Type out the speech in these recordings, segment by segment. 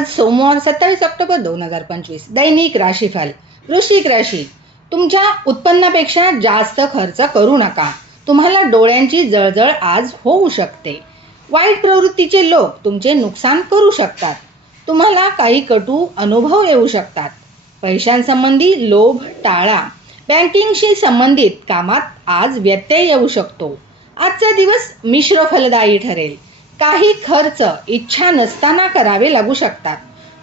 आज सोमवार 27 ऑक्टोबर 2025. दैनिक राशीफल. वृश्चिक राशी. तुमच्या उत्पन्नापेक्षा जास्त खर्च करू नका. तुम्हाला डोळ्यांची जळजळ आज होऊ शकते. वाईट प्रवृत्तीचे लोक तुमचे नुकसान करू शकतात. तुम्हाला काही कटू अनुभव येऊ शकतात. पैशांसंबंधी लोभ टाळा. बँकिंगशी संबंधित कामात आज व्यत्यय येऊ शकतो. आजचा दिवस मिश्र फलदायी ठरेल. काही खर्च इच्छा नसताना करावे लागू शकतात.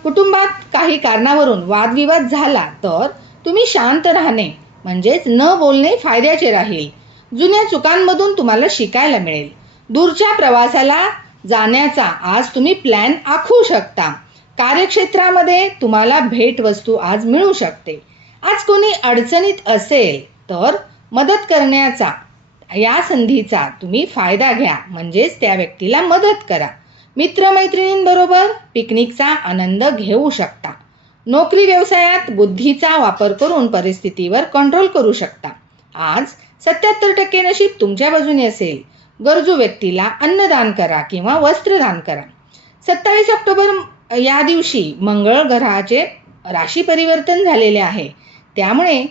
कुटुंबात काही कारणावरून वादविवाद झाला तर तुम्ही शांत राहणे म्हणजेच न बोलणे फायद्याचे राहील. जुन्या चुकांमधून तुम्हाला शिकायला मिळेल. दूरच्या प्रवासाला जाण्याचा आज तुम्ही प्लॅन आखू शकता. कार्यक्षेत्रामध्ये तुम्हाला भेटवस्तू आज मिळू शकते. आज कोणी अडचणीत असेल तर मदत करण्याचा या संधीचा तुम्ही फायदा घ्या म्हणजेच त्या व्यक्तीला मदत करा. मित्रमैत्रिणींबरोबर पिकनिकचा आनंद घेऊ शकता. नोकरी व्यवसायात बुद्धीचा वापर करून परिस्थितीवर कंट्रोल करू शकता. आज 77% नशीब तुमच्या बाजूने असेल. गरजू व्यक्तीला अन्नदान करा किंवा वस्त्रदान करा. 27 ऑक्टोबर या दिवशी मंगळ ग्रहाचे राशी परिवर्तन झालेले आहे. त्यामुळे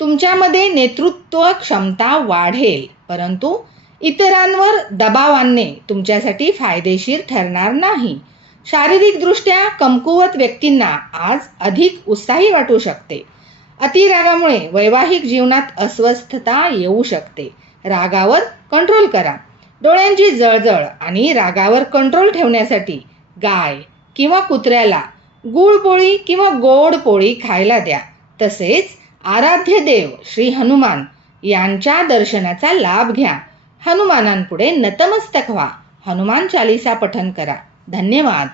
तुमच्यामध्ये नेतृत्व क्षमता वाढेल, परंतु इतरांवर दबाव आणणे तुमच्यासाठी फायदेशीर ठरणार नाही. शारीरिकदृष्ट्या कमकुवत व्यक्तींना आज अधिक उत्साही वाटू शकते. अतिरागामुळे वैवाहिक जीवनात अस्वस्थता येऊ शकते. रागावर कंट्रोल करा. डोळ्यांची जळजळ आणि रागावर कंट्रोल ठेवण्यासाठी गाय किंवा कुत्र्याला गुळपोळी किंवा गोड पोळी खायला द्या. तसेच आराध्य देव श्री हनुमान यांच्या दर्शनाचा लाभ घ्या. हनुमानांपुढे नतमस्तक व्हा. हनुमान चालीसा पठण करा. धन्यवाद.